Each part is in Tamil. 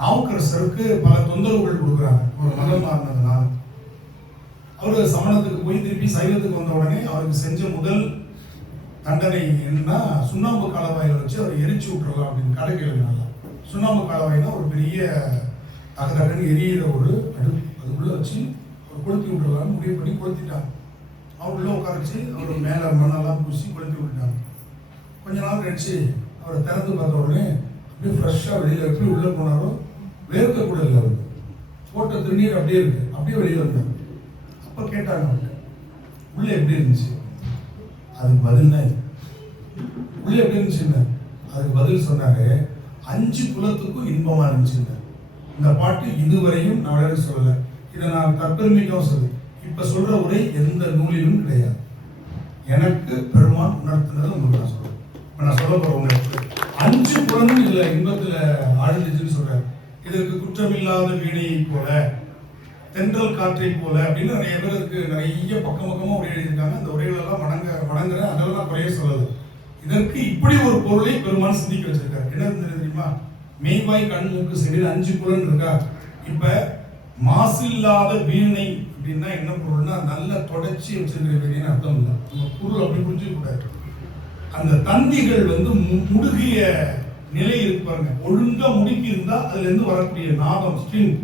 நாவுக்கரசருக்கு பல தொந்தரவுகள் கொடுக்குறாங்க ஒரு மதம் மாறினதுனால. அவர் சமணத்துக்கு போய் திருப்பி சைவத்துக்கு வந்த உடனே அவருக்கு செஞ்ச முதல் தண்டனை என்னன்னா, சுண்ணாம்பு காலவாயில வச்சு அவர் எரிச்சு விட்டுறலாம் அப்படின்னு. கதை கேளுங்க. சுண்ணாம்பு காலவாயினா ஒரு பெரிய தகதகன்னு எரியிற ஒரு அடுப்பு, அதுக்குள்ள வச்சு அவர் கொளுத்தி விட்டுறலாம்னு முடிவு பண்ணி கொளுத்திட்டாங்க. அவர் உள்ள உட்காரச்சு அவர் மேலே மண்ணெல்லாம் பூசி கொளுத்தி விட்டுட்டாங்க. கொஞ்ச நாள் கழிச்சு அவரை திறந்து பார்த்த உடனே அப்படியே ஃப்ரெஷ்ஷாக வெளியில் எப்படி உள்ளே போனாரோ வேர்க்க கூட இல்லை. அவருக்கு போட்ட திருநீர் அப்படியே இருக்கு, அப்படியே வெளியே வந்தார். அப்போ கேட்டாங்க அவர்கிட்ட, உள்ளே எப்படி இருந்துச்சு? அதுக்கு பதில் தான் உள்ளே எப்படி இருந்துச்சுங்க. அதுக்கு பதில் சொன்னாங்க, 5 புலத்துக்கும் இன்பமா இருந்துச்சுங்க. இந்த பாட்டு இதுவரையும் நான் விளையாட சொல்லலை, இதை நான் தற்பெருமைக்காக சொல்லு. இப்ப சொல்ற உரை எந்த நூலிலும் கிடையாது. எனக்கு பெருமான் உணர்த்தினது உங்களுக்கு நான் சொல்றேன். நான் சொல்ல போற உங்களுக்கு 5 புலனும் இதுல இன்பத்துல ஆழ்ந்துச்சுன்னு சொல்றேன். இதற்கு குற்றமில்லாத வீணையை போல, தென்றல் காற்றை போல அப்படின்னு நிறைய பேருக்கு நிறைய பக்கமா உரை எழுதியிருக்காங்க. அந்த உரைகளெல்லாம் வணங்குறேன், அதெல்லாம் குறைய சொல்லலை. இதற்கு இப்படி ஒரு பொருளை பெருமான் சிந்திக்க வச்சிருக்காரு. என்ன தெரியுமா? மெய்வாய் கண் மூக்கு செடியில் 5 புலன் இருக்கா. இப்ப மாசில்லாத வீணை அப்படின்னா என்ன பொருள்னா, நல்ல தொடர்ச்சி வச்சிருக்கிற வீணைன்னு அர்த்தம் இல்லை. நம்ம பொருள் அப்படி புரிஞ்சுக்க கூடாது. அந்த தந்திகள் முடுகிய நிலை இருக்கு பாருங்க, ஒழுங்கா முடுக்கி இருந்தா அதுல இருந்து வரக்கூடிய நாதம் ஸ்ட்ரிங்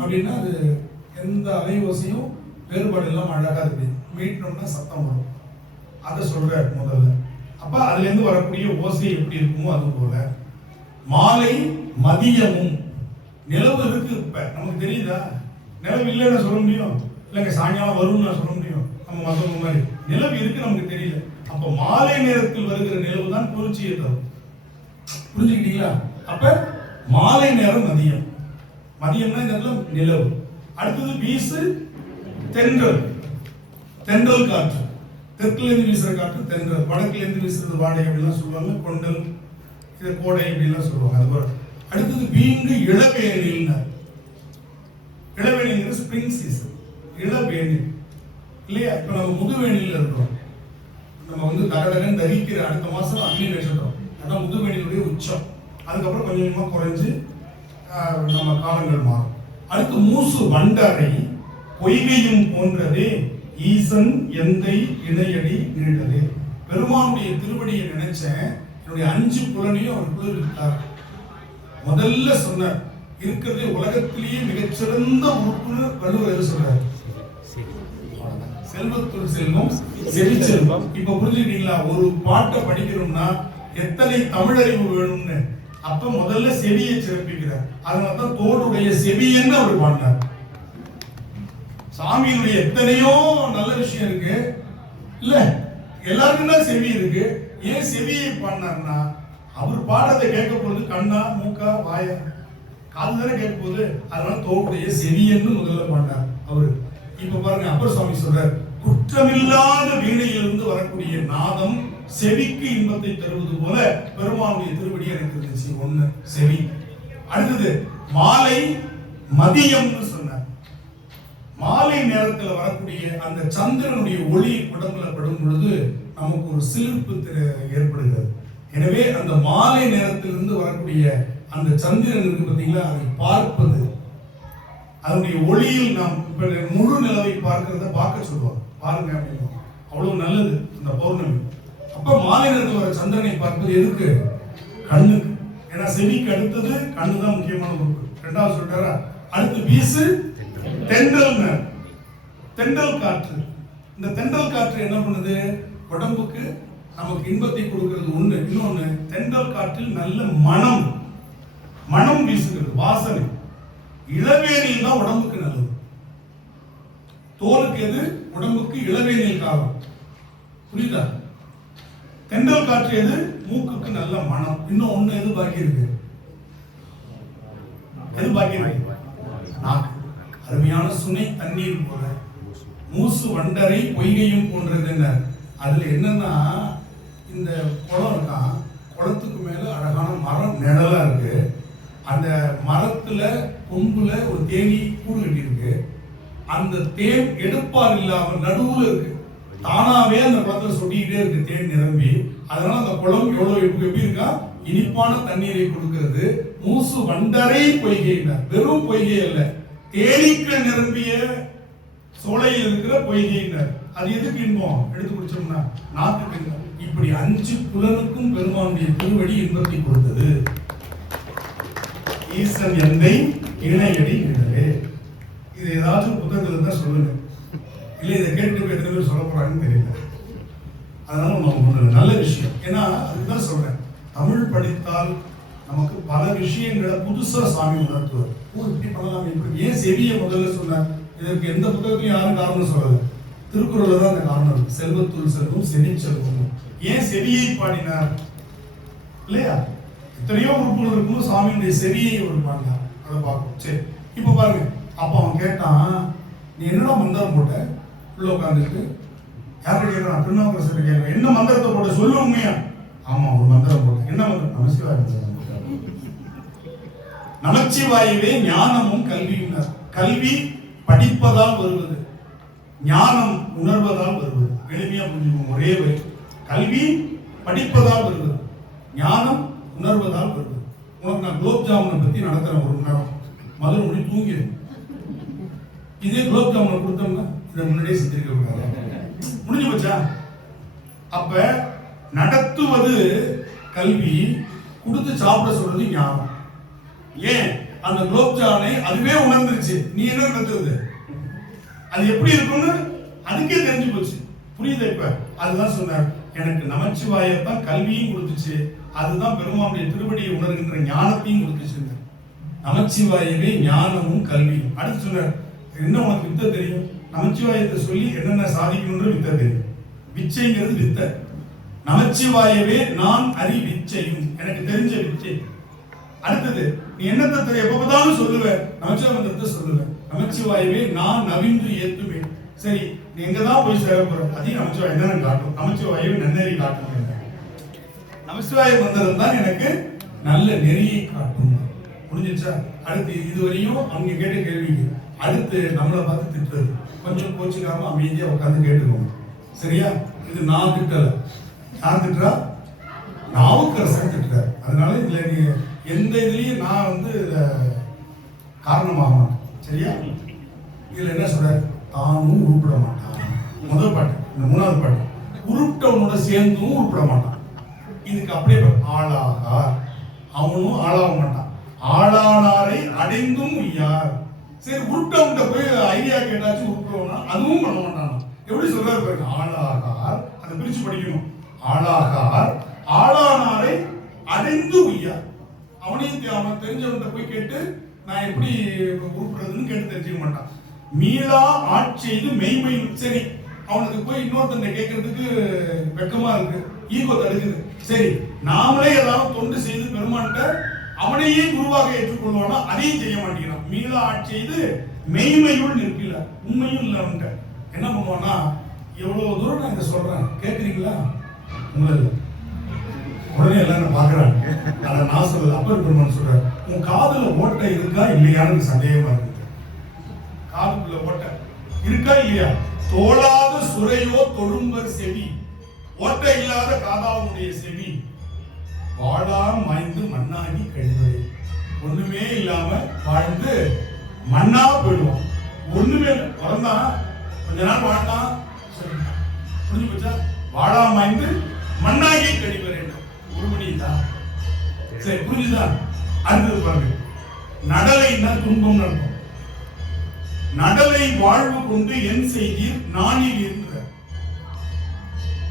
அப்படின்னா அது எந்த அலைவசையும் வேறுபாடு இல்லாம அழகா இருக்கு. மீட்டோம்னா சத்தம் வரும். அதை சொல்ற முதல்ல. அப்ப அதுல இருந்து வரக்கூடிய ஓசை எப்படி இருக்குமோ அது போல மாலை மதியமும் நிலவு இருக்கு. இப்ப நமக்கு தெரியுதா? நிலவு இல்லைன்னு சொல்ல முடியும்? இல்லைங்க சாயங்காலம் வரும்னு நான் சொல்ல முடியும்? நம்ம மற்றவங்க மாதிரி நிலவு இருக்கு நமக்கு தெரியல. அப்ப மாலை நேரத்தில் வருகிற நிலவு தான் குளிர்ச்சியை தரும். புரிஞ்சுக்கிட்டீங்களா? அப்ப மாலை நேரம் மதியம், மதியம்னா இந்த இடத்துல நிலவு. அடுத்தது வீசு தென்றல், தென்றல் காற்று. தெற்குல இருந்து வீசுற காற்று தென்றல், வடக்குல இருந்து வீசுறது வாடகை அப்படிலாம் சொல்லுவாங்க. கொண்டல், இது கோடை அப்படிலாம் சொல்லுவாங்க. அது அடுத்தது வீங்கு இளவேனில். இளவேனில் ஸ்பிரிங் சீசன், இளவேனில் இல்லையா? இப்ப நம்ம முதுவேனில் இருக்கிறோம். நம்ம தகதகன் தரிக்கிற அடுத்த மாசம் அக்னி நட்சத்திரம், அதான் முதுவேனிலுடைய உச்சம். அதுக்கப்புறம் கொஞ்சம் கொஞ்சமா குறைஞ்சு நம்ம காலங்கள் மாறும். அடுத்து மூசு வண்டரை பொய்கையும் போன்றதே ஈசன் எந்தை இணையடி நீண்டதே. பெருமானுடைய திருவடியை நினைச்சேன், என்னுடைய 5 புலனையும் அவருக்குள்ள இருக்கார். முதல்ல சொன்னார், இருக்கிறது உலகத்திலேயே மிகச்சிறந்த உறுப்புன்னு வள்ளுவர் சொல்றார், செல்வத்துள் செல்வம் செவி செல்வம். இப்ப புரிஞ்சுக்கிட்டீங்களா? ஒரு பாட்டை படிக்கிறோம்னா எத்தனை தமிழறிவு வேணும்னு. அப்ப முதல்ல செவியை சிறப்பிக்கிறார். அதனால்தான் தோடுடைய செவியன்னு அவர் பாடினார். சாமியினுடைய எத்தனையோ நல்ல விஷயம் இருக்கு இல்ல, எல்லாருக்கும் தான் செவி இருக்கு. ஏன் செவியை பாடினார்னா, அவர் பாடுறதை கேட்க போது கண்ணா மூக்கா வாயா காது தானே கேட்க போகுது. அதனால தோடுடைய செவியன்னு முதல்ல பாடினார் அவரு. இப்ப பாருங்க, அப்பர் சுவாமி சொல்றார், குற்றமில்லாத வீணையிலிருந்து வரக்கூடிய நாதம் செவிக்கு இன்பத்தை தருவது போல பெருமானுடைய திருவடி எனக்கு இருந்துச்சு. ஒண்ணு செவி. அடுத்தது மாலை மதியம்னு சொன்னார். மாலை நேரத்தில் வரக்கூடிய அந்த சந்திரனுடைய ஒளி உடம்புல படும் பொழுது நமக்கு ஒரு சிலிர்ப்பு ஏற்படுகிறது. எனவே அந்த மாலை நேரத்திலிருந்து வரக்கூடிய அந்த சந்திரன் இருக்கு பார்த்தீங்களா, அதை பார்ப்பது, அதனுடைய ஒளியில் நாம் இப்ப முழு நிலவை பார்க்க சொல்லுவோம். பாருங்க அப்படின்னு, அவ்வளவு நல்லது அந்த பௌர்ணமி. அப்ப மாலை நேரத்தில் வர சந்திரனை பார்ப்பது எதுக்கு? கண்ணுக்கு. ஏன்னா செவிக்கு அடுத்தது கண்ணு தான் முக்கியமான உறுப்பு. 2வது சொல்றாரா? அடுத்து வீசு தென்றல், தென்றல் காற்று. இந்த தென்றல் காற்று என்ன பண்ணுது? உடம்புக்கு நமக்கு இன்பத்தை கொடுக்கிறது ஒண்ணு. இன்னொன்னு, தென்றல் காற்றில் நல்ல மனம் வீசுகிறது, வாசனை. இளவேனில் தான் உடம்புக்கு நல்லது. தோலுக்கு எது? உடம்புக்கு இளவேனில் காலம். புரியுதா? தென்றல் காற்று எது? மூக்குக்கு நல்ல மனம். இன்னும் ஒண்ணு எது பாக்கி இருக்கு? எது பாக்கி இருக்கு? நாக்கு. அருமையான சுனை தண்ணீர் போல மூசு வண்டரை பொய்கையும் போன்றது. அதுல என்னன்னா, இந்த குளம் இருக்கான், குளத்துக்கு மேல அழகான மரம் நிழலா இருக்கு. அந்த மரத்துல கொம்புல ஒரு தேனி கூடு கட்டி இருக்கு. அந்த தேன் எடுப்பார் இல்லாம நடுவுல இருக்கு. தானாவே அந்த குளத்துல சொட்டிக்கிட்டே இருக்கு தேன் நிரம்பி. அதனால அந்த குளம் எவ்வளவு எப்படி இருக்கா, இனிப்பான தண்ணீரை கொடுக்கிறது. மூசு வண்டரை பொய்கையினர், வெறும் பொய்கை அல்ல, தேனீக்கள் நிரம்பிய சோலையில் இருக்கிற பொய்கையினர். அது எதுக்கு இன்பம்? எடுத்து குடிச்சோம்னா நாட்டுக்கு இன்பம். இப்படி 5 புலனுக்கும் பெருமானுடைய திருவடி இன்பத்தை கொடுத்தது. ஈசன் எந்தை இணையடி நிழலே. இது ஏதாச்சும் புத்தகத்துல இருந்தா சொல்லுங்க, இல்ல இதை கேட்டு போய் எத்தனை பேர் சொல்ல போறாங்கன்னு தெரியல. அதனால நம்ம நல்ல விஷயம். ஏன்னா அதுதான் சொல்றேன், தமிழ் படித்தால் நமக்கு பல விஷயங்களை புதுசா சாமி உணர்த்துவார். இப்படி பண்ணலாம், இப்படி ஏன் செவியை முதல்ல சொன்னார்? இதற்கு எந்த புத்தகத்திலையும் யாரும் காரணம் சொல்லல, திருக்குறள்ல தான் அந்த காரணம் இருக்கு. செல்வத்துள் செல்வம் செவி செல்வம். ஏன் செவியை பாடினார் இல்லையா? எத்தனையோ உறுப்புகள் இருக்கும், சாமியுடைய செவியை ஒரு பாடினார். அதை பார்ப்போம். சரி, இப்ப பாருங்க. அப்ப அவன் கேட்டான், நீ என்னடா மந்திரம் போட்ட? உள்ள உட்காந்துட்டு யார்கிட்ட கேட்கறான்? திருநாவுக்கரசர் கேட்கறான், என்ன மந்திரத்தை போட்ட சொல்லு உண்மையா? ஆமா, ஒரு மந்திரம் போட்ட. என்ன மந்திரம்? நமசிவாய. நமச்சிவாயவே ஞானமும் கல்வியும். கல்வி படிப்பதால் வருவது, ஞானம் உணர்வதால் வருவது. எளிமையா புரிஞ்சுக்கோங்க, ஒரே வரி. கல்வி படிப்பதால் வருவது, ஞானம் உணர்வதால் வருவது. உனக்கு நான் குலோப் ஜாமுனை பத்தி நடத்துறேன் 1 மணி நேரம், மதுரை மணி தூங்கிடும். இதே குலோப் ஜாமுனை கொடுத்தோம்னா இதை முன்னாடியே செஞ்சிருக்க கூடாது, முடிஞ்சு போச்சா? அப்ப நடத்துவது கல்வி, கொடுத்து சாப்பிட சொல்றது ஞானம். ஏன்? அந்த குலோப் ஜாமுனை அதுவே உணர்ந்துருச்சு, நீ என்ன நடத்துறது, அது எப்படி இருக்கும்னு அதுக்கே தெரிஞ்சு போச்சு. புரியுது? இப்ப அதுதான் சொன்னார், எனக்கு நமச்சிவாயத்தான் கல்வியும் கொடுத்துச்சு, அதுதான் பெருமானுடைய திருவடியை உணர்கின்ற ஞானத்தையும் கொடுத்துச்சு. நமச்சிவாயவே ஞானமும் கல்வியும். அடுத்து சொன்னார், என்ன உனக்கு வித்தை தெரியும்? நமச்சிவாயத்தை சொல்லி என்னென்ன சாதிக்கணும்ன்ற வித்தை தெரியும். விச்சைங்கிறது வித்தை. நமச்சிவாயவே நான் அறி விச்சையும், எனக்கு தெரிஞ்ச விச்சை. அடுத்தது, நீ என்னத்தை தெரிய எப்ப பார்த்தாலும் சொல்லுவ, நமச்சிவாய மந்திரத்தை சொல்லுவ. நமச்சிவாயவே நான் நவின்று ஏத்துவேன். சரி, நீ எங்கதான் போய் சேர போற? அதையும் நமச்சிவாய என்னன்னு காட்டும். நமச்சிவாயவே நன்னெறி காட்டும். நமச்சிவாய மந்திரம் தான் எனக்கு நல்ல நெறியை காட்டும். முடிஞ்சிச்சா? அடுத்து இதுவரையும் அவங்க கேட்ட கேள்விக்கு அடுத்து நம்மளை பார்த்து திட்டுறது. கொஞ்சம் கோச்சிக்காம அமைதியா உட்காந்து கேட்டுக்கோங்க, சரியா? இது நான் திட்டல, யார் திட்டுறா? நாவுக்கரசர் திட்டுறார். அதனால இதுல நீ எந்த இதுலயும் நான் வந்து காரணமாக மாட்டேன், சரியா? இதுல என்ன சொல்ற? தானும் உருப்பிட மாட்டான். முதல் பாட்டு. இந்த 3வது பாட்டு, உருப்பிட்டவனோட சேர்ந்தும் உருப்பிட மாட்டான். இதுக்கு அப்படியே ஆளாகார், அவனும் ஆளாக மாட்டான். ஆளானாரை அடைந்தும் உய்யார். சரி, உருட்டவன்கிட்ட போய் ஐடியா கேட்டாச்சும் உருப்பிடுவோம்னா அதுவும் பண்ண மாட்டான். எப்படி சொல்றாரு பாருங்க, ஆளாகார், அதை பிரிச்சு படிக்கணும். ஆளாகார் ஆளானாரை அடைந்து உய்யார். அவனையும் அவன் தெரிஞ்சவன்கிட்ட போய் கேட்டு நான் எப்படி உருப்படுறதுன்னு கேட்டு தெரிஞ்சுக்க மாட்டான். மீளா ஆட்செய்து மெய்மையும். சரி, அவனுக்கு போய் இன்னொருத்தன் கேட்கறதுக்கு வெக்கமா இருக்கு, ஈகோ தடுக்குது. சரி, நாமளே ஏதாவது தொண்டு செய்து பெருமான்கிட்ட அவனையே குருவாக ஏற்றுக்கொள்வானா, அதையும் செய்ய மாட்டேங்கிறான். மீளா ஆட்செய்து மெய்மையுள் நிற்கல, உண்மையும் இல்லை. அவன்கிட்ட என்ன பண்ணுவான்னா, எவ்வளவு தூரம் நான் இதை சொல்றேன் கேட்குறீங்களா? உங்களை உடனே எல்லாரும் பாக்குறாங்க. அதை நான் சொல்லல, அப்பர் பெருமான் சொல்றாரு, உன் காதுல ஓட்டை இருக்கா இல்லையான்னு சந்தேகமா இருக்கு. காதுக்குள்ள ஓட்டை இருக்கா இல்லையா? தோளாத சுரையோ தொழும்பர் செவி, ஓட்டை இல்லாத காதாவுடைய செவி வாழா மாய்ந்து மண்ணாகி கழிவு. ஒண்ணுமே இல்லாம வாழ்ந்து மண்ணா போயிடுவான். ஒண்ணுமே பிறந்தான், கொஞ்ச நாள் வாழ்ந்தான், புரிஞ்சு போச்சா? வாழா மாய்ந்து மண்ணாகி கழிவு ஒரு மணி தான். சரி, புரிஞ்சுதான்? அடுத்தது பாருங்க, நடலைன்னா துன்பம் நடக்கும். நடலை வாழ்வு கொண்டு என் செய்தீர் நானில் இருக்கிற.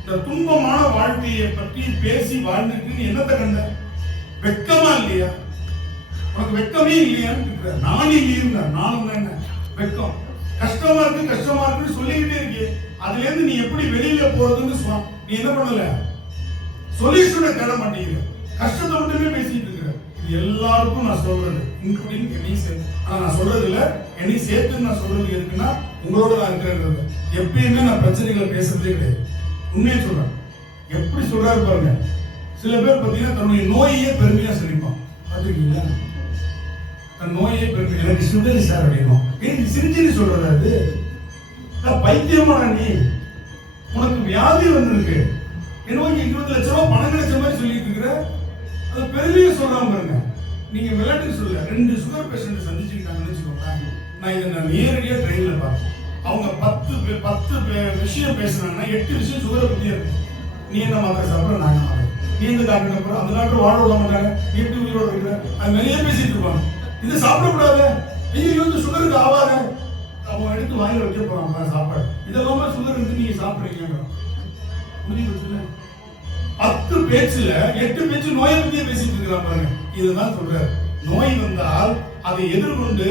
இந்த துன்பமான வாழ்க்கையை பற்றி பேசி வாழ்ந்துட்டு நீ என்னத்தை கண்ட? வெக்கமா இல்லையா? உனக்கு வெக்கமே இல்லையான்னு நானில் இருந்த. நானும் என்ன வெக்கம்? கஷ்டமா இருக்கு கஷ்டமா இருக்குன்னு சொல்லிக்கிட்டே இருக்கே, அதுல இருந்து நீ எப்படி வெளியில போறதுன்னு நீ என்ன பண்ணல? சொல்யூஷனை தேட மாட்டேங்கிற, கஷ்டத்தை மட்டுமே பேசிட்டு இருக்கிற. இது எல்லாருக்கும் நான் சொல்றது, இன்க்ளூடிங் என்னையும் சேர்த்து. ஆனா நான் சொல்றது இல்ல, என்னையும் சேர்த்து நான் சொல்றது எதுக்குன்னா, உங்களோட நான் இருக்கிறது. எப்பயுமே நான் பிரச்சனைகளை பேசுறதே கிடையாது, உண்மையை சொல்றேன். எப்படி சொல்றாரு பாருங்க. சில பேர் பார்த்தீங்கன்னா தன்னுடைய நோயையே பெருமையா சொல்லிப்பான், பார்த்துருக்கீங்களா? தன் நோயே பெருமை, எனக்கு சுகர் சார் அப்படின்னும். ஏன் சிரிச்சு சொல்றதா? அது பைத்தியமான நீ, உனக்கு வியாதி வந்திருக்கு, என்னவோ 20 லட்சம் ரூபாய் பணம் கிடைச்ச மாதிரி சொல்லிட்டு இருக்கிற, அது பெருமையை சொல்றாம பாருங்க. நீங்க விளையாட்டு சொல்ல 2 சுகர் பேஷண்ட் சந்திச்சுக்கிட்டாங்கன்னு வச்சுக்கோங்க. நான் நேரடியா ட்ரெயின்ல பார்த்தேன். அவங்க 10 விஷயம் பேசுனாங்கன்னா 8 விஷயம் சுகரை பத்தி இருக்கு. நீ என்ன மாத்திரை சாப்பிட்ற, நான் என்ன மாத்திரை, நீ எந்த டாக்டர் போற, அந்த டாக்டர் வாழ விட மாட்டாங்க, நீ எப்படி உயிரோட இருக்கிற, அது நிறைய பேசிட்டு இருப்பாங்க. இது சாப்பிடக்கூடாது, நீங்க வந்து சுகருக்கு ஆவாத, அவங்க எடுத்து வாயில வைக்க போறாங்க சாப்பாடு, இதெல்லாம் சுகர் இருந்து நீங்க சாப்பிடுறீங்க. முடிவு 10 பேச்சுல 8 பேச்சு நோயை பத்தியே பேசிட்டு இருக்கிறாங்க பாருங்க. இதுதான் சொல்ற, நோய் வந்தால் அதை எதிர்கொண்டு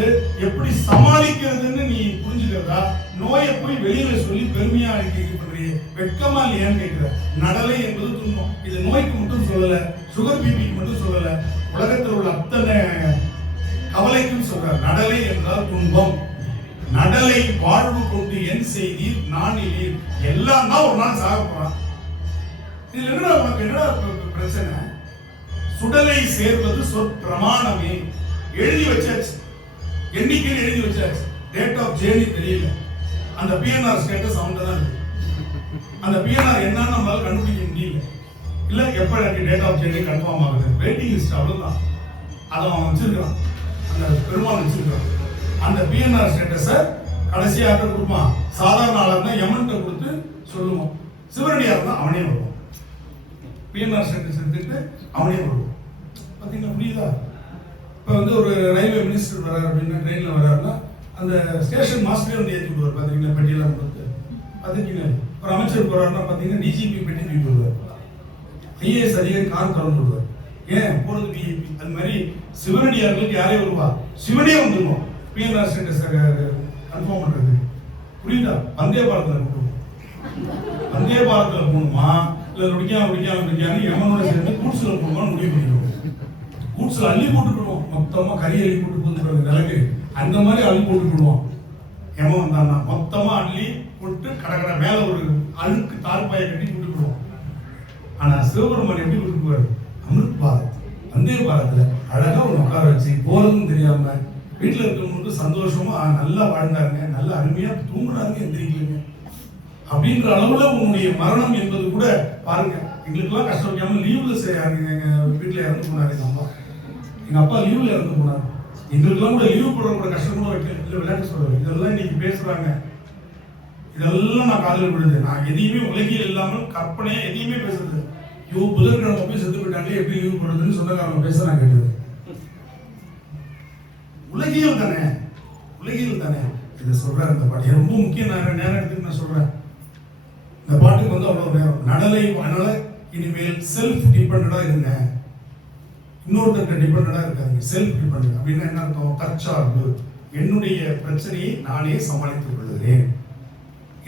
எப்படி சமாளிக்கிறதுன்னு நீ புரிஞ்சுக்கிறதா, நோயை போய் வெளியில சொல்லி பெருமையா பண்றீங்க, வெட்கமா இல்லையான்னு கேட்கிற. நடலை என்பது துன்பம். இது நோய்க்கு மட்டும் சொல்லல, சுகர் பிபிக்கு மட்டும் சொல்லல, உலகத்தில் உள்ள அத்தனை கவலைக்கும் சொல்ற. நடலை என்றால் துன்பம். நடலை வாழ்வு கொண்டு என் செய்தீர் நான் இல்லீர். எல்லாம் தான் ஒரு நாள் சாக போறான். இதுல என்னடா உனக்கு என்னடா பிரச்சனை? சுடலை சேர்வது சொற்பிரமாணமே. எழுதி வச்சாச்சு, எண்ணிக்கையில் எழுதி வச்சாச்சு, டேட் ஆஃப் ஜேர்னி தெரியல. அந்த பிஎன்ஆர் ஸ்டேட்டஸ் அவங்க தான் இருக்கு. அந்த பிஎன்ஆர் என்னன்னு நம்மளால கண்டுபிடிக்க முடியல. இல்ல எப்ப டேட் ஆஃப் ஜேர்னி கன்ஃபார்ம் ஆகுது, வெயிட்டிங் லிஸ்ட் அவ்வளவுதான். அதை அவன் வச்சிருக்கான், அந்த பெருமாள் வச்சிருக்கான். அந்த பிஎன்ஆர் ஸ்டேட்டஸ கடைசியாக கொடுப்பான். சாதாரண ஆளா இருந்தா எமன்ட்ட கொடுத்து சொல்லுவோம், சிவரடியா இருந்தா அவனே வருவான். பிஎன்ஆர் ஸ்டேட்டஸ் எடுத்துட்டு அவனே வருவான். பாத்தீங்களா, புரியுதா? இப்போ வந்து ஒரு ரயில்வே மினிஸ்டர் வர்றாரு அப்படின்னா, ட்ரெயினில் வர்றாருன்னா அந்த ஸ்டேஷன் மாஸ்டரே வந்து ஏற்றி விடுவார். பார்த்தீங்கன்னா பெட்டியெல்லாம் கொடுத்து பார்த்துக்கிங்க. ஒரு அமைச்சர் போகிறாருன்னா பார்த்தீங்கன்னா டிஜிபி பெட்டி தூக்கி விடுவார், ஐஏஎஸ் அதிகாரி கார் திறந்து விடுவார். ஏன் போகிறது டிஜிபி? அது மாதிரி சிவனடியார்களுக்கு யாரே வருவா, சிவனே வந்துடுவோம் பிஎன்ஆர் ஸ்டேட்டஸ் கன்ஃபார்ம் பண்ணுறது. புரியுதா? வந்தே பாரத்தில் போடுவோம். வந்தே பாரத்தில் போகணுமா இல்லை நொடிக்காம எமனோட சேர்ந்து கூட்ஸில் போகணுமான்னு முடிவு பண்ணிடுவோம். கூட்ஸில் அள்ளி போட்டுக்கிடுவோம், மொத்தமாக கறி அள்ளி போட்டு போட்டு நிலக்கு அந்த மாதிரி அள்ளி போட்டுக்கிடுவோம். எமன் வந்தான்னா மொத்தமாக அள்ளி போட்டு கடற்கரை மேலே ஒரு அழுக்கு தார்பாயை கட்டி போட்டுக்கிடுவோம். ஆனால் சிவபெருமான் எப்படி போட்டுக்குவார்? அமிர்த் பாரத், வந்தே பாரத்தில் அழகாக ஒரு உட்கார வச்சு போகிறதும் தெரியாம வீட்டில் இருக்கிறவங்களுக்கு சந்தோஷமா நல்லா வாழ்ந்தாருங்க, நல்லா அருமையாக தூங்குறாங்க, எந்திரிக்கலைங்க அப்படின்ற அளவுல உன்னுடைய மரணம் என்பது கூட பாருங்க. எங்களுக்கெல்லாம் கஷ்டம் வைக்காம லீவ்ல எங்க வீட்டில் இறந்து போனாரு எங்க அம்மா. எங்க அப்பா லீவ்ல இறந்து போனார். எங்களுக்கெல்லாம் கூட லீவ் போடுற கூட கஷ்டம் கூட வைக்கல. இல்லை விளையாட்டு சொல்றது, இதெல்லாம் இன்னைக்கு பேசுறாங்க, இதெல்லாம் நான் காதல விழுது. நான் எதையுமே உலகில் இல்லாமல் கற்பனையா எதையுமே பேசுறது. புதன்கிழமை போய் செத்து போயிட்டாங்களே, எப்படி லீவ் போடுறதுன்னு சொந்தக்காரங்க பேச நான் கேட்டது. உலகியல் தானே, உலகியல் தானே இதை சொல்றேன். இந்த பாட்டு ரொம்ப முக்கியம். நேரம் எடுத்துக்கு நான் சொல்றேன். இந்த பாட்டுக்கு வந்து அவ்வளவு நேரம் நடலை. அதனால இனிமேல் செல்ஃப் டிபெண்டா இருங்க, இன்னொருத்தர் டிபெண்டா இருக்காங்க. செல்ஃப் டிபெண்ட் அப்படின்னா என்ன அர்த்தம்? தற்சார்பு. என்னுடைய பிரச்சனையை நானே சமாளித்துக் கொள்கிறேன்.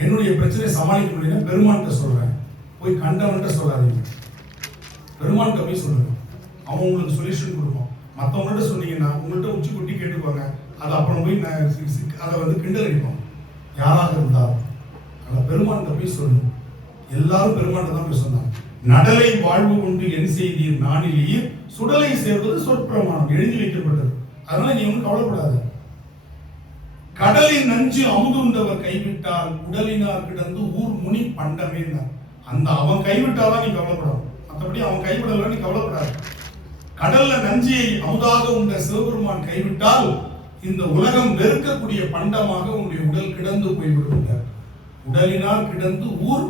என்னுடைய பிரச்சனையை சமாளிக்க முடியும் பெருமான்கிட்ட சொல்றேன், போய் கண்டவன்கிட்ட சொல்லாதீங்க, பெருமான்கிட்ட போய் சொல்லுங்க. அவன் உங்களுக்கு சொல்யூஷன் கொடுப்போம். மற்றவங்கள்ட்ட சொன்னீங்கன்னா உங்கள்கிட்ட உச்சி குட்டி கேட்டுப்பாங்க, அது அப்புறம் போய் அதை வந்து கிண்டல் அடிப்போம் யாராக இருந்தாலும். ஆனால் பெருமான்கிட்ட போய் சொல்லணும். எல்லாரும் பெருமான்கிட்ட தான் போய் சொன்னாங்க. நடலை வாழ்வு கொண்டு என் செய்தீர் நானிலேயே சுடலை சேர்வது சொற்பிரமாணம் எழுதி வைக்கப்பட்டது. அதனால நீ ஒன்றும் கவலைப்படாது. கடலின் நஞ்சு அமுதுண்டவர் கைவிட்டால் உடலினார் கிடந்து ஊர் முனி பண்டமே. அந்த அவன் கைவிட்டாதான் நீ கவலைப்படும், மற்றபடி அவன் கைவிடல நீ கவலைப்படாது. கடல்ல நஞ்சியை அமுதாக உண்ட சிவபெருமான் கைவிட்டால் இந்த உலகம் வெறுக்கக்கூடிய பண்டமாக உன்னுடைய உடல் கிடந்து போய்விடுவார். உடலினால் கிடந்து ஊர்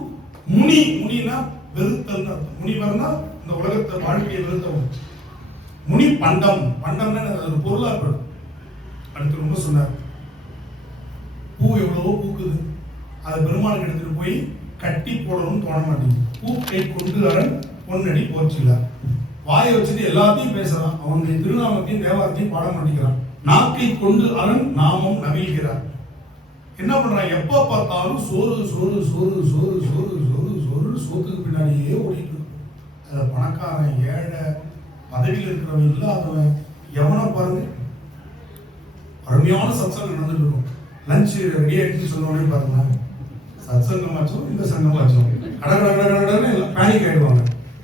முனி, முனினா வெறுத்தல் அர்த்தம். முனிவர்னா இந்த உலகத்தை வாழ்க்கையை வெறுத்தவன். முனி பண்டம், பண்டம்னா அது ஒரு பொருளாற்படும். அடுத்து ரொம்ப சொன்னார், பூ எவ்வளவோ பூக்குது, அதை பெருமாளுக்கு எடுத்துட்டு போய் கட்டி போடணும்னு தோண மாட்டேங்குது. பூக்கை கொண்டு அரண் பொன்னடி போச்சுள்ளார். வாயை வச்சுட்டு எல்லாத்தையும் பேசுறான், அவனுடைய திருநாமத்தையும் தேவாரத்தையும் பாட மாட்டேங்கிறான். நாக்கை கொண்டு அரண் நாமம் நவிழ்கிறார். என்ன பண்றான்? எப்ப பார்த்தாலும் சோறு சோறு சோறு சோறு சோறு சோறு சோறு சோத்துக்கு பின்னாடியே ஓடிட்டு. அதுல பணக்காரன், ஏழை, பதவியில் இருக்கிறவன், இல்லாதவன், எவனை பாருங்க. அருமையான சத்சங்கம் நடந்துட்டு இருக்கும். லஞ்ச் ரெடி ஆயிடுச்சு சொன்னோடனே பாருங்க, சத்சங்கமாச்சும் இந்த சங்கமாச்சும் கடற்கடன்னு பேனிக் ஆயிடுவாங்க.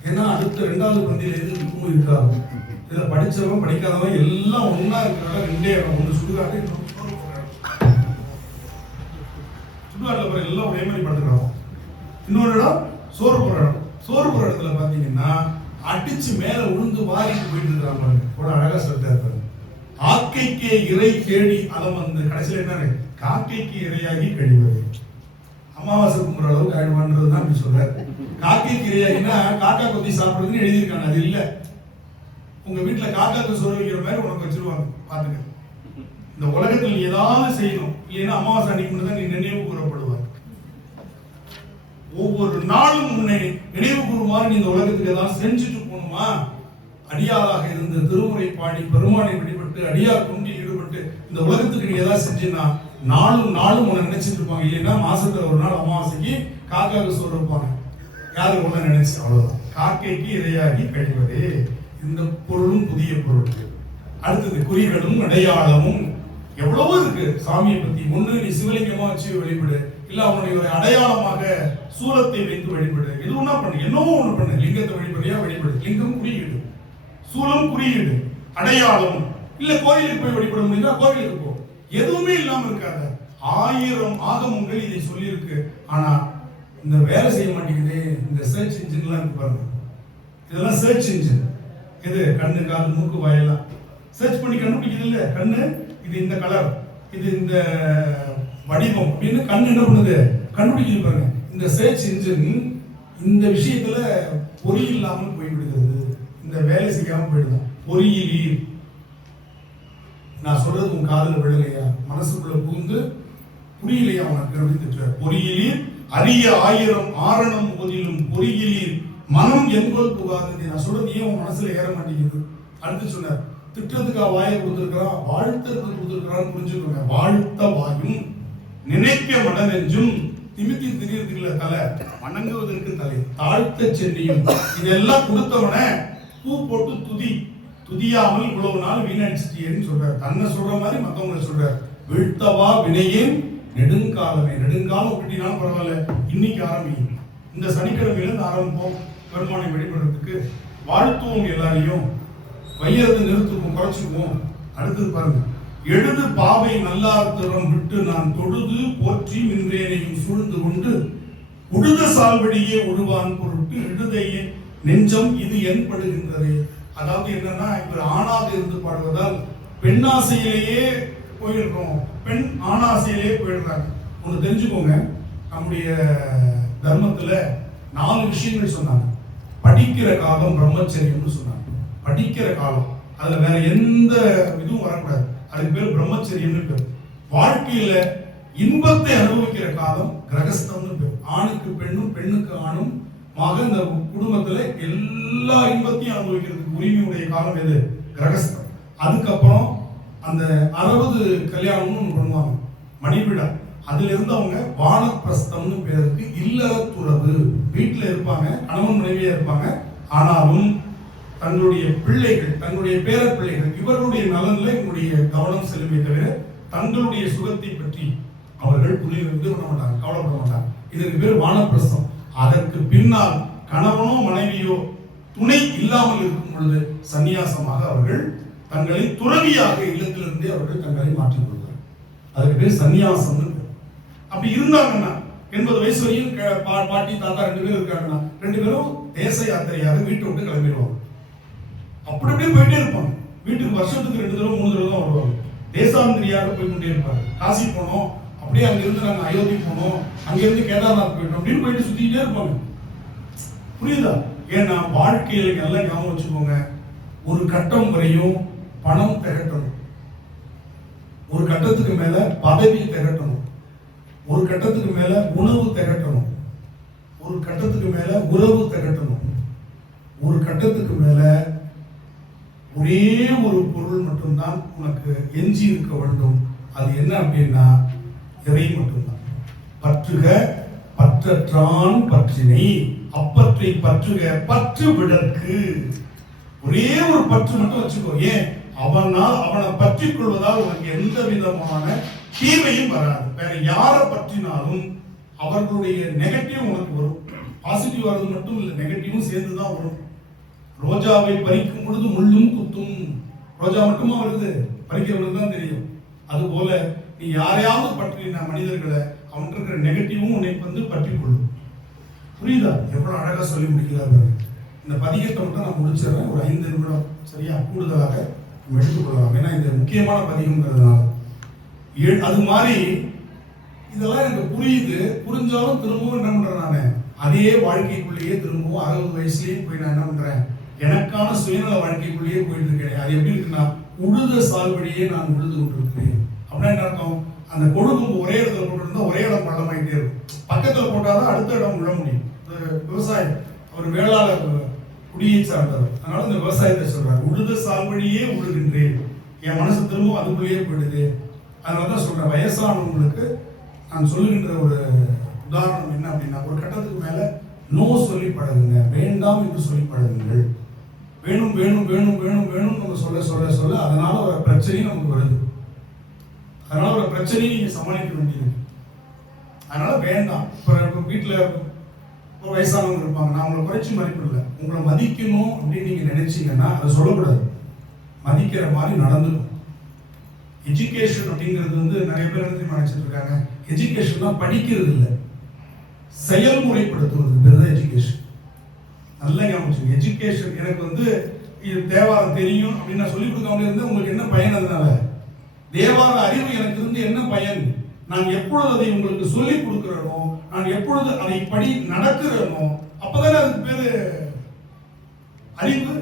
ஏன்னா அடுத்த 2வது பந்தியில எது இருக்கும் இருக்காது. இதுல படிச்சவன் படிக்காதவன் எல்லாம் ஒன்னா இருக்கிறாங்க. 2 இடம், ஒன்று சுடுகாட்டு, சுடுகாட்டுல போற எல்லாம் ஒரே மாதிரி படுத்துக்கிறாங்க. இன்னொரு இடம் சோறு போற இடம். சோறு போற இடத்துல பாத்தீங்கன்னா அடிச்சு மேல உளுந்து வாரிட்டு போயிட்டு இருக்கிறாங்க. கூட அழகா சொல்லிட்டாரு, ஆக்கைக்கே இறை கேடி அலம் வந்து கடைசியில் என்ன, காக்கைக்கு இரையாகி கழிவது. அமாவாசை கும்புற அளவுக்கு ஆயிடுவான்றது தான் அப்படி சொல்றாரு. காக்கைக்கு இரையாகினா காக்கா கொத்தி சாப்பிடுறதுன்னு எழுதியிருக்காங்க. அது இல்லை. உங்க வீட்டுல காக்காக்கு சோறு வைக்கிற மாதிரி உனக்கு வச்சிருவாங்க. பாத்துக்க, இந்த உலகத்தில் நீ ஏதாவது செய்யணும், இல்லைன்னா அமாவாசை அன்னைக்கு தான் நீ நினைவு கூறப்படுவார். ஒவ்வொரு நாளும் உன்னை நினைவு கூறுமாறு நீ இந்த உலகத்துக்கு ஏதாவது செஞ்சுட்டு போகணுமா? அடியாராக இருந்து திருமுறை பாடி பெருமானை வழிபட்டு அடியார் தொண்டில் ஈடுபட்டு இந்த உலகத்துக்கு நீ ஏதாவது செஞ்சினா நாளும் உன்னை நினைச்சிட்டு இருப்பாங்க. இல்லைன்னா மாசத்துல ஒரு நாள் அமாவாசைக்கு காக்காவுக்கு சோறு வைப்பாங்க. யாரு உன்ன நினைச்சு, அவ்வளவுதான். காக்கைக்கு இரையாகி கழிவதே. இந்த பொருளும் புதிய பொருள். அடுத்தது குறிகளும் அடையாளமும். எவ்வளவோ இருக்கு சாமியை பத்தி. ஒண்ணு நீ சிவலிங்கமா வச்சு வழிபடு, இல்ல அவனுடைய ஒரு அடையாளமாக சூலத்தை வைத்து வழிபடு. எது ஒண்ணா பண்ணு, என்னவோ ஒண்ணு பண்ணு. லிங்கத்தை வழிபடியா வழிபடு. லிங்கம் குறியீடு, சூலம் குறியீடு, அடையாளம். இல்ல கோயிலுக்கு போய் வழிபட முடியுதா, கோயிலுக்கு போ. எதுவுமே இல்லாம இருக்காத. 1000 ஆகமங்கள் இதை சொல்லி இருக்கு. ஆனா இந்த வேலை செய்ய மாட்டேங்குது. இந்த சர்ச் இன்ஜின்லாம் இருக்கு பாருங்க, இதெல்லாம் சர்ச் இன்ஜின். இது கண்ணு காது மூக்கு வாயெல்லாம் சர்ச் பண்ணி கண்டுபிடிக்குது. இல்ல கண்ணு இது இந்த கலர், இது இந்த வடிவம் அப்படின்னு கண்ணு என்ன பண்ணுது, கண்டுபிடிக்குது பாருங்க. இந்த சர்ச் இன்ஜின் இந்த விஷயத்துல பொறி இல்லாமல் போய்விடுகிறது. இந்த வேலை செய்யாம போயிடுது. பொறியியல். நான் சொல்றது உன் காதுல விழலையா, மனசுக்குள்ள புகுந்து புரியலையா உனக்கு அப்படின்னு திட்டுறார். பொறியியல் அரிய 1000 ஆரணம் போதிலும் பொறியியல் மனம் என்பது புகாது. நான் சொல்றது ஏன் உன் மனசுல ஏற மாட்டேங்குது. அடுத்து சொன்னார், திட்டத்துக்கு வாயை கொடுத்திருக்கிறான், வாழ்த்துக்கு கொடுத்திருக்கிறான்னு புரிஞ்சுக்கோங்க. வாழ்த்த வாயும் நினைக்க மனநெஞ்சும் திமித்தி திரியறதுக்குள்ள தலை, வணங்குவதற்கு தலை, தாழ்த்த சென்னியும். இதெல்லாம் கொடுத்தவன பூ போட்டு துதியாமல் இவ்வளவு நாள் வீணடிச்சிட்டேன்னு சொல்றாரு. தன்னை சொல்ற மாதிரி மத்தவங்களை சொல்றாரு. வீழ்த்தவா வினையின் நெடுங்காலமே. நெடுங்காலம் விட்டினாலும் பரவாயில்ல, இன்னைக்கு ஆரம்பிக்கும். இந்த சனிக்கிழமையில இருந்து ஆரம்பிப்போம் பெருமானை வழிபடுறதுக்கு. வாழ்த்துவோம் எல்லாரையும், வையத்தை நிறுத்துவோம், குறைச்சுக்குவோம். அடுத்தது பாருங்க, எழுது பாவை நல்லார்த்தரம் விட்டு நான் தொழுது போற்றி நின்றேனையும் சூழ்ந்து கொண்டு உழுத சால்வடியே உழுவான் பொருட்டு எழுதையே நெஞ்சம் இது என்படுகின்றது. அதாவது என்னன்னா, இவர் ஆணாக இருந்து பாடுவதால் பெண்ணாசையிலேயே போயிடுறோம், பெண் ஆணாசையிலேயே போயிடுறாங்க. ஒன்று தெரிஞ்சுக்கோங்க, நம்முடைய தர்மத்துல 4 விஷயங்கள் சொன்னாங்க. படிக்கிற காலம் பிரம்மச்சரியம்னு சொன்னாங்க. படிக்கிற காலம், அதுல வேற எந்த இதுவும் வரக்கூடாது. அதுக்கு பேர் பிரம்மச்சரியம்னு பேர். வாழ்க்கையில இன்பத்தை அனுபவிக்கிற காலம் கிரகஸ்தம்னு பேர். ஆணுக்கு பெண்ணும் பெண்ணுக்கு ஆணும் இந்த குடும்பத்துல எல்லா இன்பத்தையும் அனுபவிக்கிறதுக்கு உரிமையுடைய காலம் எது, கிரகஸ்தம். அதுக்கப்புறம் அந்த 60 கல்யாணம்னு ஒன்று பண்ணுவாங்க, மணிவிழா. அதுல இருந்து அவங்க வானப்பிரஸ்தம்னு பேருக்கு. இல்லறத்துறவு, வீட்டுல இருப்பாங்க, கணவன் மனைவியா இருப்பாங்க. ஆனாலும் தங்களுடைய பிள்ளைகள், தங்களுடைய பேர பிள்ளைகள், இவர்களுடைய நலன்ல இவங்களுடைய கவனம் செலுமே தவிர தங்களுடைய சுகத்தை பற்றி அவர்கள் இது பண்ண மாட்டாங்க, கவலைப்பட மாட்டாங்க. இதற்கு பேர் வானப்பிரஸ்தம். அதற்கு பின்னால் கணவனோ மனைவியோ துணை இல்லாமல் இருக்கும் பொழுது சந்நியாசமாக அவர்கள் தங்களை துறவியாக இல்லத்திலிருந்தே அவர்கள் தங்களை மாற்றிக் கொள்வார்கள். அதுக்கு பேர் சந்நியாசம். அப்படி இருந்தாங்கன்னா 80 வயசு வரையும் பாட்டி தாத்தா 2 பேரும் இருக்காங்கன்னா 2 பேரும் தேச யாத்திரையாக வீட்டை விட்டு கிளம்பிடுவாங்க. அப்படி அப்படியே போயிட்டே இருப்பாங்க. வீட்டுக்கு வருஷத்துக்கு 2 தடவை 3 தடவை தான் வருவாங்க. தேசாந்திரியாக போய் கொண்டே இருப்பாங்க. காசி போனோம், அப்படியே அங்கிருந்து நாங்கள் அயோத்தி போனோம், அங்கிருந்து கேதார்நாத் போயிட்டோம் அப்படின்னு போயிட்டு சுத்திக்கிட்டே இருப்பாங்க. புரியுதா? ஏன்னா வாழ்க்கையில நல்லா ஞாபகம் வச்சுக்கோங்க, ஒரு கட்டம் வரையும் பணம் திரட்டணும், ஒரு கட்டத்துக்கு மேல பதவி திரட்டணும், ஒரு கட்டத்துக்கு மேல உணவு திரட்டணும், ஒரு கட்டத்துக்கு மேல உறவு திரட்டணும், ஒரு கட்டத்துக்கு மேல ஒரே ஒரு பொருள் மட்டும்தான் உனக்கு எஞ்சி இருக்க வேண்டும். அது என்ன அப்படின்னா இறை மட்டும்தான். பற்றுக பற்றற்றான் பற்றினை அப்பற்றை பற்றுக பற்று விடற்கு. ஒரே ஒரு பற்று மட்டும் வச்சுக்கோ. ஏன்? அவனை பற்றி கொள்வதால் உனக்கு எந்த விதமான தீமையும் வராது. வேற யாரை பற்றினாலும் அவர்களுடைய நெகட்டிவ் உனக்கு வரும். பாசிட்டிவ் வர்றது மட்டும் இல்லை, நெகட்டிவும் சேர்ந்துதான் வரும். ரோஜாவை பறிக்கும் பொழுது முள்ளும் குத்தும். ரோஜா மட்டுமா வருது, பறிக்கிறவங்களுக்கு தான் தெரியும். அதுபோல நீ யாரையாவது பற்றின மனிதர்களை அவன் இருக்கிற நெகட்டிவும் உன்னை பற்றி கொள்ளும். புரியுதா? எவ்வளவு அழகா சொல்லி முடிக்கிறார். இந்த பதிகத்தை மட்டும் நான் முடிச்சிடறேன். ஒரு 5 நிமிடம் சரியா கூடுதலாக நம்ம எடுத்துக்கொள்ளலாம். ஏன்னா இது முக்கியமான பதிகம்ங்கிறதுனால. அது மாதிரி இதெல்லாம் எனக்கு புரியுது. புரிஞ்சாலும் திரும்பவும் என்ன பண்றேன் நானு, அதே வாழ்க்கைக்குள்ளேயே திரும்பவும் 60 வயசுலயே போய் நான் என்ன பண்றேன், எனக்கான சுயநல வாழ்க்கைக்குள்ளேயே போயிட்டு இருக்கேன். அது எப்படி இருக்குன்னா, உழுத சால்வழியே நான் உழுது கொண்டிருக்கிறேன். அப்படின்னா என்ன அர்த்தம்? அந்த கொழும்பு ஒரே இடத்துல போட்டுருந்தா ஒரே இடம் பள்ளமாயிட்டே இருக்கும். பக்கத்துல போட்டாதான் அடுத்த இடம் விழ முடியும். விவசாயம், அவர் வேளாளர் குடியை சார்ந்தவர். அதனால இந்த விவசாயத்தை சொல்றாரு, உழுத சால்வழியே உழுகின்றேன். என் மனசு திரும்பவும் அதுக்குள்ளேயே போயிடுது. அதனாலதான் சொல்றேன், வயசானவங்களுக்கு நான் சொல்லுகின்ற ஒரு உதாரணம் என்ன அப்படின்னா, ஒரு கட்டத்துக்கு மேல நோ சொல்லி பழகுங்க, வேண்டாம் என்று சொல்லி பழகுங்கள். வேணும் வேணும் வேணும் வேணும் வேணும் நம்ம சொல்ல சொல்ல சொல்ல அதனால ஒரு பிரச்சனையும் நமக்கு வருது. அதனால ஒரு பிரச்சனையும் நீங்க சமாளிக்க வேண்டியது. அதனால வேண்டாம். இப்போ வீட்டில் ஒரு வயசானவங்க இருப்பாங்க, நான் உங்களை குறைச்சி மதிப்பு இல்லை, உங்களை மதிக்கணும் அப்படின்னு நீங்க நினைச்சீங்கன்னா அதை சொல்லக்கூடாது. மதிக்கிற மாதிரி நடந்துடும். எஜுகேஷன் அப்படிங்கிறது நிறைய பேர் என்ன நினைச்சிட்டு இருக்காங்க, எஜுகேஷன் தான் படிக்கிறது இல்லை, செயல்முறைப்படுத்துவது பேர் தான் எஜுகேஷன். நல்லா ஞாபகம். எஜுகேஷன் எனக்கு இது தேவாரம் தெரியும் அப்படின்னு நான் சொல்லிக் கொடுக்காம இருந்தால் உங்களுக்கு என்ன பயன்? அதனால தேவார அறிவு எனக்கு என்ன பயன்? நான் எப்பொழுது அதை உங்களுக்கு சொல்லிக் கொடுக்கிறேனோ, நான் எப்பொழுது அதை படி நடக்கிறேனோ, அப்பதானே அதுக்கு பேரு அறிவு.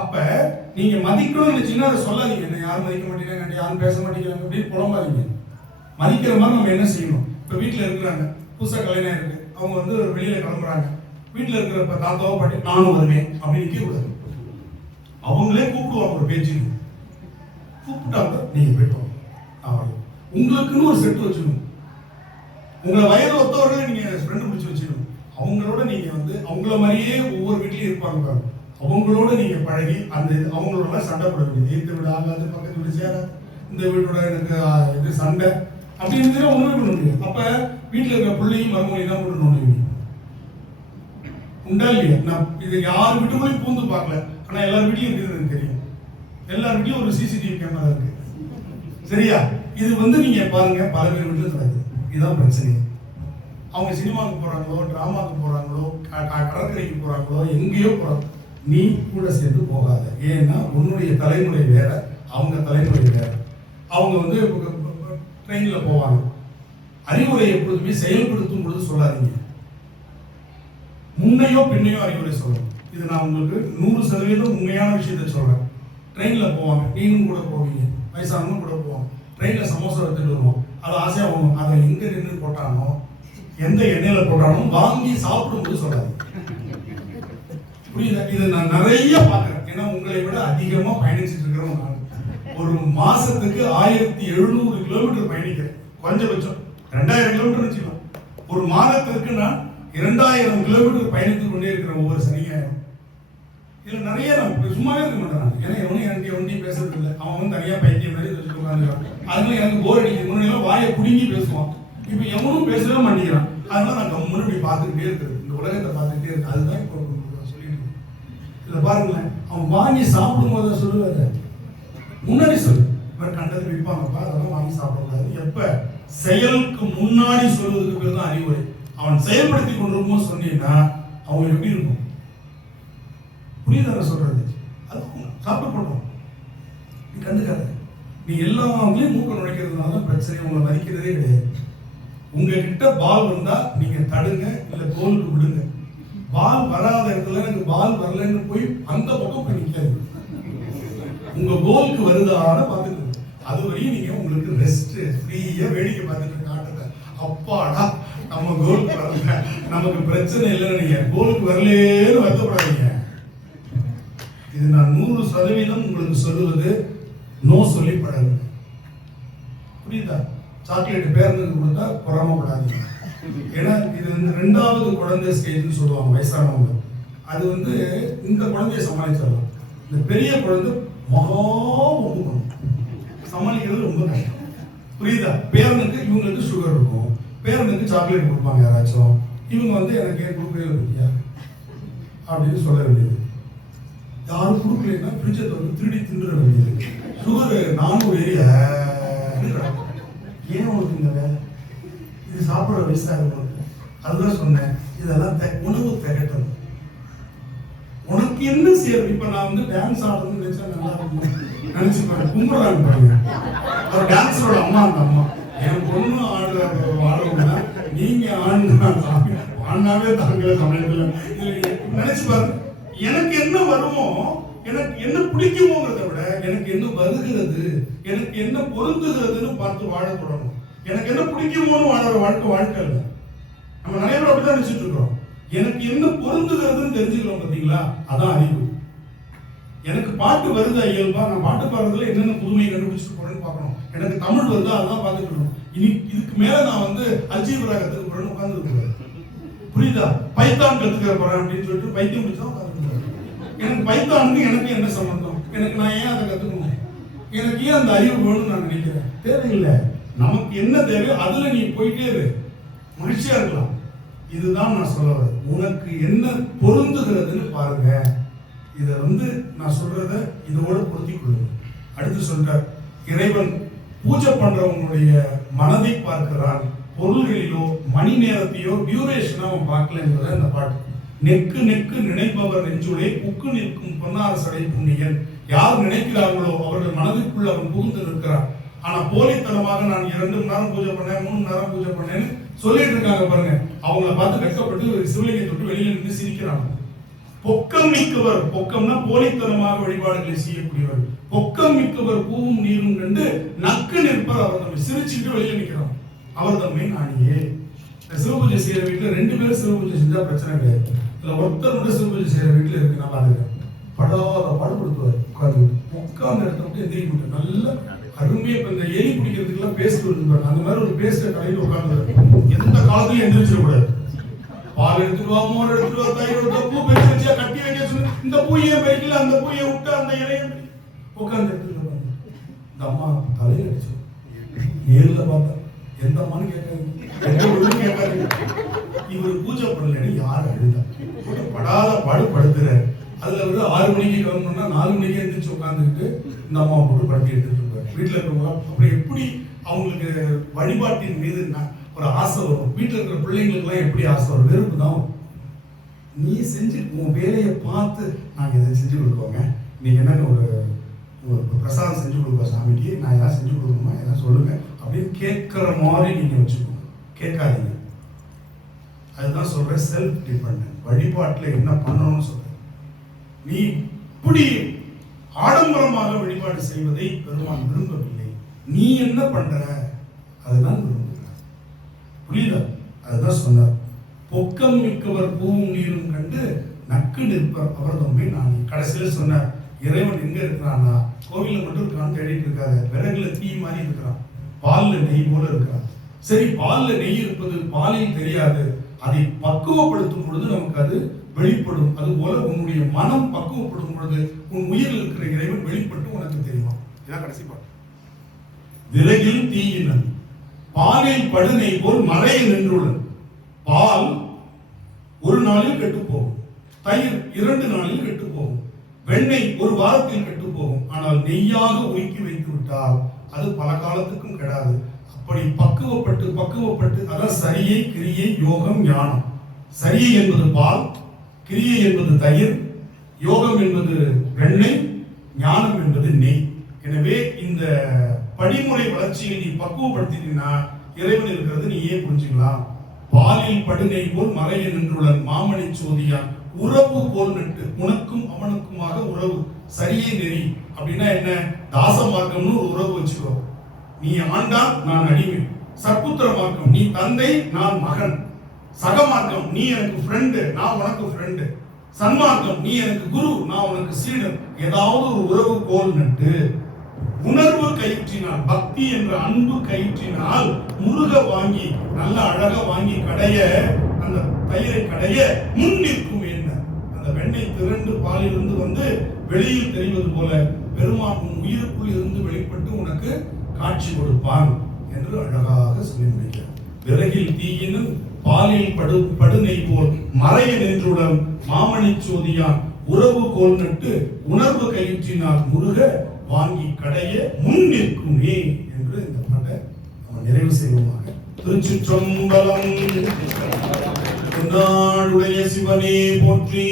அப்ப நீங்க மதிக்கணும்னு நினைச்சீங்கன்னா அதை சொல்லாதீங்க, என்ன யாரும் மதிக்க மாட்டேங்கிறாங்க, யாரும் பேச மாட்டேங்கிறாங்க அப்படின்னு புலம்பாதீங்க. மதிக்கிற மாதிரி நம்ம என்ன செய்யணும்? இப்ப வீட்டுல இருக்கிறாங்க, புதுசா கல்யாணம் இருக்கு, அவங்க வெளியில கிளம்புறாங்க, வீட்டுல இருக்கிற தாத்தாவோ பாட்டி நானும் வருவேன் அப்படின்னு நிக்க கூடாது. அவங்களே கூப்பிடுவாங்க, ஒரு பேச்சுக்கு கூப்பிட்டாங்க, நீங்க போயிட்டோம். உங்களுக்குன்னு ஒரு செட்டு வச்சுக்கணும். உங்களை வயது ஒத்தவர்களை நீங்க ஃப்ரெண்டு பிடிச்சி வச்சுக்கணும். அவங்களோட நீங்க அவங்கள மாதிரியே ஒவ்வொரு வீட்லயும் இருப்பாங்க, அவங்களோட நீங்க பழகி அந்த அவங்களோட சண்டை போட வேண்டியது. இந்த வீடு ஆகாது, பக்கத்து வீடு சேராது, இந்த வீட்டோட எனக்கு இது சண்டை அப்படின்னு ஒண்ணுமே பண்ண முடியாது. அப்ப வீட்டுல இருக்கிற பிள்ளையும் மருமகளையும் தான் போட்டு நோண்டுவீங்க. உண்டா இல்லையா? நான் இது யார் வீட்டுக்குள்ளேயும் பூந்து பார்க்கல, ஆனா எல்லார் வீட்லயும் இருக்குது எனக்கு தெரியும். எல்லார் வீட்லயும் ஒரு சிசிடிவி கேமரா இருக்கு. சரியா? இது நீங்க பாருங்க, பல பேர் வீட்டுல நடக்குது. இதுதான் பிரச்சனை. அவங்க சினிமாவுக்கு போறாங்களோ, டிராமாவுக்கு போறாங்களோ, கடற்கரைக்கு போறாங்களோ, எங்கேயோ போறாங்க, நீ கூட சேர்ந்து போகாத. ஏன்னா உன்னுடைய தலைமுறை வேற, அவங்க தலைமுறை வேற. அவங்க ட்ரெயின்ல போவாங்க. அறிவுரை எப்பொழுதுமே செயல்படுத்தும் பொழுது சொல்லாதீங்க, முன்னையோ பின்னையோ அறிவுரை சொல்லணும். இது நான் உங்களுக்கு 100% உண்மையான விஷயத்தை சொல்றேன். ட்ரெயின்ல போவாங்க, நீங்களும் கூட போவீங்க, வயசானவங்க கூட போவாங்க. ட்ரெயின்ல சமோசா எடுத்துட்டு வருவோம், அது ஆசையா போகணும். அதை எங்க நின்று போட்டானோ, எந்த எண்ணெயில போட்டானோ வாங்கி சாப்பிடும்போது சொல்லாது. புரியுதா? இதை நான் நிறைய பார்க்கிறேன். ஏன்னா உங்களை விட அதிகமா பயணிச்சுட்டு இருக்கிறவங்க நான். ஒரு மாசத்துக்கு 1700 கிலோமீட்டர் பயணிக்கிறேன், குறைஞ்சபட்சம் 2000 கிலோமீட்டர் வச்சுக்கலாம். ஒரு மாதத்திற்கு நான் 2000 கிலோமீட்டர் பயணித்துக் கொண்டே இருக்கிறேன் ஒவ்வொரு சனியாயிரம். இதுல நிறைய நான் சும்மாவே இருக்க மாட்டேன். ஏன்னா எனக்கு ஒன்றையும் பேசுறது இல்லை. அவன் தனியா பைத்தியம் மாதிரி வச்சுட்டு உட்காந்துருக்கான். அதனால எனக்கு போர் அடிக்குது. முன்னாடி வாயை குடுங்கி பேசுவான், இப்ப எவனும் பேசவே மாட்டேங்கிறான். அதனால நான் கம்முன்னு இப்படி பார்த்துக்கிட்டே இருக்கிறது, இந்த உலகத்தை பார்த்துக்கிட்டே இருக்கு. அதுதான் இப்போ சொல்லிட்டு இருக்கேன். இதை பாருங்களேன், அவன் வாங்கி சாப்பிடும் போது சொல்லுவாரு, முன்னாடி சொல்லு, இவர் கண்டது விற்பாங்கப்பா, அதெல்லாம் வாங்கி சாப்பிடக்கூடாது. எப்ப செயலுக்கு முன்னாடி சொல்வதற்கு பேர் தான் அறிவுரை. அவன் செயல்படுத்தி கொண்டிருக்கும் சொன்னீங்கன்னா அவங்க எப்படி இருக்கும்? புரியுதா சொல்றது? அது சாப்பிட போட்டோம், நீ கண்டுக்காத. நீ எல்லாமே மூக்க நுழைக்கிறதுனால தான் பிரச்சனை. உங்களை மதிக்கிறதே கிடையாது. உங்ககிட்ட பால் வந்தா நீங்க தடுங்க, இல்ல கோலுக்கு விடுங்க. பால் வராத இடத்துல எனக்கு பால் வரலன்னு போய் அந்த பக்கம் போய் நிக்காது. உங்க கோலுக்கு வருதான பார்த்துக்கணும். அது வரையும் நீங்க உங்களுக்கு ரெஸ்ட், ஃப்ரீயா வேடிக்கை பார்த்துட்டு காட்டுங்க. அப்பாடா நம்ம கோலுக்கு வரல, நமக்கு பிரச்சனை இல்லைன்னு நீங்க கோலுக்கு வரலேன்னு வருத்தப்படாதீங்க. இது நான் 100% உங்களுக்கு சொல்லுவது, நோ சொல்லி பழகுங்க. புரியுதா? சாக்லேட் பேரனுக்கு கொடுத்தா பொறாமப்படாதீங்க. ஏன்னா இது 2வது குழந்தை ஸ்டேஜ்னு சொல்லுவாங்க வயசானவங்க. அது இந்த குழந்தைய சமாளிச்சிடலாம். இந்த பெரிய குழந்தை மகா ஒப்புக்கணும், சமாளிக்கிறது ரொம்ப கஷ்டம். புரியுதா? பேரனுக்கு இவங்களுக்கு சுகர் இருக்கும், பேரனுக்கு சாக்லேட் கொடுப்பாங்க யாராச்சும், இவங்க எனக்கு ஏன் கொடுக்கவே இல்லையா அப்படின்னு சொல்ல வேண்டியது. யாரும் கொடுக்கலன்னா ஃப்ரிட்ஜை திருடி திண்டுற வேண்டியது. சுகர் 400 ஏரியா ஏன் உங்களுக்கு இந்த வேலை? இது சாப்பிட்ற வயசாக இருக்கு. அதுதான் சொன்னேன், இதெல்லாம் வந்து டான்ஸ் ஆடுறதுன்னு நினைச்சா நல்லா இருக்கும் நினைச்சு கும்பிடுறாங்க பாருங்க. ஒரு டான்ஸரோட அம்மா, அந்த அம்மா என் பொண்ணு ஆடுறவங்க நீங்க ஆடினாவே தாங்கள சமயத்துல நினைச்சு பாருங்க. எனக்கு என்ன வருமோ, எனக்கு என்ன பிடிக்குமோங்கிறத விட எனக்கு என்ன வருகிறது, எனக்கு என்ன பொருந்துகிறதுன்னு பார்த்து வாழ தொடங்கும். எனக்கு என்ன பிடிக்குமோன்னு வாழற வாழ்க்கை இல்லை. நம்ம நிறைய பேர் அப்படிதான் நினைச்சிட்டு இருக்கிறோம். எனக்கு என்ன பொருந்துகிறதுன்னு தெரிஞ்சுக்கிறோம் பார்த்தீங்களா, அதான் அறிவு. எனக்கு பாட்டு வருதா இயல்பா, நான் பாட்டு பாடுறதுல என்னென்ன புதுமையை கண்டுபிடிச்சிட்டு போறேன்னு பார்க்கணும். எனக்கு தமிழ் வருதா, அதான் பார்த்துக்கணும். இதுக்கு மேல நான் வந்து அல்ஜீப்ரா கத்துக்க போறேன்னு உட்கார்ந்து புரியுதா, பைத்தான் கத்துக்க போறேன் அப்படின்னு சொல்லிட்டு பைத்தியம் முடிச்சா உட்கார்ந்து. எனக்கு பைத்தானுக்கு எனக்கு என்ன சம்பந்தம், எனக்கு நான் ஏன் அதை கத்துக்கணும், எனக்கு ஏன் அந்த அறிவு வேணும்னு நான் நினைக்கிறேன். தேவையில்லை. நமக்கு என்ன தேவையோ அதுல நீ போயிட்டே இரு, மகிழ்ச்சியா இருக்கலாம். இதுதான் நான் சொல்ல வரேன். உனக்கு என்ன பொருந்துகிறதுன்னு பாருங்க. இதை வந்து நான் சொல்றத இதோட பொருத்தி கொள்ளுங்க. அடுத்து சொல்றார், இறைவன் பூஜை பண்றவங்களுடைய மனதை பார்க்கிறான், பொருள்களிலோ மணி நேரத்தையோ டியூரேஷன் அவன் பார்க்கல என்பதை அந்த பாட்டு. நெக்கு நெக்கு நினைப்பவர் நெஞ்சுளே புக்கு நிற்கும் பொன்னார சடை புண்ணியன். யார் நினைக்கிறார்களோ அவர்கள் மனதிற்குள் அவன் புகுந்து நிற்கிறான். ஆனா போலித்தனமாக நான் 2 மணி நேரம் பூஜை பண்ணேன், 3 மணி நேரம் பூஜை பண்ணேன்னு சொல்லிட்டு இருக்காங்க பாருங்க. அவங்கள பார்த்து வெட்கப்பட்டு சிவலிங்கத்தை தொட்டு வெளியில நின்று சிரிக்கிறாங்க. பொக்கம் மிக்கவர், பொக்கம்னா போலித்தனமாக வழிபாடுகளை செய்யக்கூடியவர். பொக்கம் மிக்கவர் பூவும் நீரும் கண்டு நக்கு நிற்பர் அவர் தம்மை. சிரிச்சுட்டு வெளியில நிற்கிறான். அவர் தம்மை நானியே. சிவபூஜை செய்யற வீட்டுல 2 பேரும் சிவபூஜை செஞ்சா பிரச்சனை கிடையாது. இல்ல ஒருத்தர் மட்டும் சிவபூஜை செய்யற வீட்டுல இருக்கு, நான் பாருங்க. படாத பாடுபடுத்துவார். உட்கார்ந்து உட்கார்ந்து இடத்த விட்டு எந்திரிக்க மாட்டேன். நல்ல அருமையா இப்ப இந்த எலி பிடிக்கிறதுக்கு எல்லாம் பேஸ்ட் வருது, அந்த மாதிரி ஒரு பேஸ்ட் கடையில் உட்கார்ந்து எந்த காலத்திலயும் எந்திரிச்சிடக்கூடாது. பால் எடுத்துட்டு வா, மோர் எடுத்துட்டு வா, தயிர் எடுத்து பூ பறிச்சு வச்சா கட்டி வைக்க சொல்லு. இந்த பூயை பறிக்கல, அந்த பூயை விட்டு அந்த இலையை உட்கார்ந்து எடுத்துட்டு இந்த அம்மா தலையில அடிச்சு நேர்ல பார்த்தா எந்த அம்மான்னு கேட்காது. இவர் பூஜை பண்ணலன்னு யார் அழுதா, படாத பாடுபடுத்துற. அதுல வந்து 6 மணிக்கு கிளம்பணும்னா 4 மணிக்கு எழுந்திரிச்சு உட்காந்துக்கிட்டு இந்த அம்மாவை போட்டு படுத்தி எடுத்துட்டு இருப்பாரு. வீட்டுல இருக்கிறவங்க அப்புறம் எப்படி அவங்களுக்கு வழிபாட்டின் மீது ஒரு ஆசை வரும். வீட்டில் இருக்கிற பிள்ளைங்களுக்குலாம் எப்படி ஆசை வரும், வெறுப்பு தான். நீ செஞ்சு உன் வேலையை பார்த்து நாங்கள் எதை செஞ்சு கொடுப்போங்க, நீங்கள் என்னங்க ஒரு பிரசாதம் செஞ்சு கொடுப்போம் சாமிக்கு, நான் எதாவது செஞ்சு கொடுக்கணுமா, எதாவது சொல்லுங்க அப்படின்னு கேட்குற மாதிரி நீங்கள் வச்சுக்கோங்க. கேட்காதீங்க. அதுதான் சொல்கிறேன், செல்ஃப் டிபெண்ட். வழிபாட்டில் என்ன பண்ணணும்னு சொல்கிறேன். நீ இப்படி ஆடம்பரமாக வழிபாடு செய்வதை பெருமான் விரும்பவில்லை. நீ என்ன பண்ற அதுதான் விரும்புகிறார். புரியுதா? அதுதான் சொன்னார். பொக்கம் மிக்கவர் பூவும் நீரும் கண்டு நக்கு நிற்பர் அவர் தம்மை நான். கடைசியில் சொன்னார், இறைவன் எங்க இருக்கிறான்னா கோவிலில் மட்டும் இருக்கான்னு தேடிட்டு இருக்காத, விறகுல தீ மாதிரி இருக்கிறான், பால்ல நெய் போல இருக்கிறான். சரி, பால்ல நெய் இருப்பது பாலில் தெரியாது, அதை பக்குவப்படுத்தும் பொழுது நமக்கு அது வெளிப்படும். அது போல உன்னுடைய மனம் பக்குவப்படும் பொழுது உன் உயிரில் இருக்கிற இறைவன் வெளிப்பட்டு உனக்கு தெரியுமா. இதான் கடைசி பாட்டு. விறகில் தீயினன் பாலில் படுனை போல் மறைய நின்றுள்ளன். பால் ஒரு நாளில் கெட்டு போகும், தயிர் 2 நாளில் கெட்டு போகும், வெண்ணெய் 1 வாரத்தில் கெட்டு போகும். ஆனால் நெய்யாக உருக்கி வைத்து விட்டால் அது பல காலத்துக்கும் கெடாது. அப்படி பக்குவப்பட்டு அதான் சரியை, கிரியை, யோகம், ஞானம். சரியை என்பது பால், கிரியை என்பது தயிர், யோகம் என்பது வெண்ணெய், ஞானம் என்பது நெய். எனவே இந்த படிமுறை வளர்ச்சியை நீ பக்குவப்படுத்தினா இறைவன் இருக்கிறது நீயே புரிஞ்சுக்கலாம். பாலில் படுகை போல் மறைய நின்றுள்ளன் மாமணி சோதியான் உறவு போல் நட்டு. உனக்கும் அவனுக்குமாக உறவு, சரியை நெறி அப்படின்னா என்ன? தாச மார்க்கம்னு ஒரு உறவு வச்சுக்கோ. நீ ஆண்டான், நான் அடிமை. சற்புத்திர மார்க்கம், நீ தந்தை, நான் மகன். சகமார்க்கம், நீ எனக்கு ஃப்ரெண்டு, நான் உனக்கு ஃப்ரெண்டு. சன்மார்க்கம், நீ எனக்கு குரு, நான் உனக்கு சீடன். ஏதாவது ஒரு உறவு கோல் நட்டு உணர்வு கயிற்றினால், பக்தி என்ற அன்பு கயிற்றினால் முருக வாங்கி நல்ல அழகா வாங்கி கடைய, அந்த தயிரை கடைய முன் நிற்கும் என்ன அந்த வெண்ணெய் திரண்டு பாலிலிருந்து வந்து வெளியில் தெரிவது போல பெருமான் உன் உயிருக்குள் இருந்து வெளிப்பட்டு உனக்கு காட்சி கொடுப்பான் என்று அழகாக சொல்லி முடிக்கிறார். விறகில் தீயினும் பாலில் படுனை போல் மறைய நின்றுடன் மாமணி சோதியான் உறவு கோல் நட்டு உணர்வு கயிற்றினால் முருக வாங்கி கடைய முன் நிற்குமே என்று இந்த பாட்டை நம்ம நிறைவு செய்வோமாக. திருச்சிற்றம்பலம். நாடுடைய சிவனே போற்றி,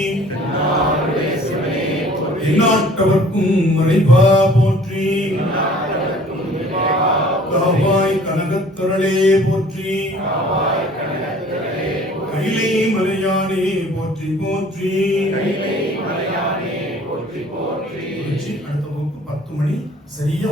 எந்நாட்டவர்க்கும் மறைவா போற்றி, காவாய் கனகத்திரளே போற்றி, கைலை மலையானே போற்றி போற்றி. அடுத்த வகுப்பு 10 மணி சரியா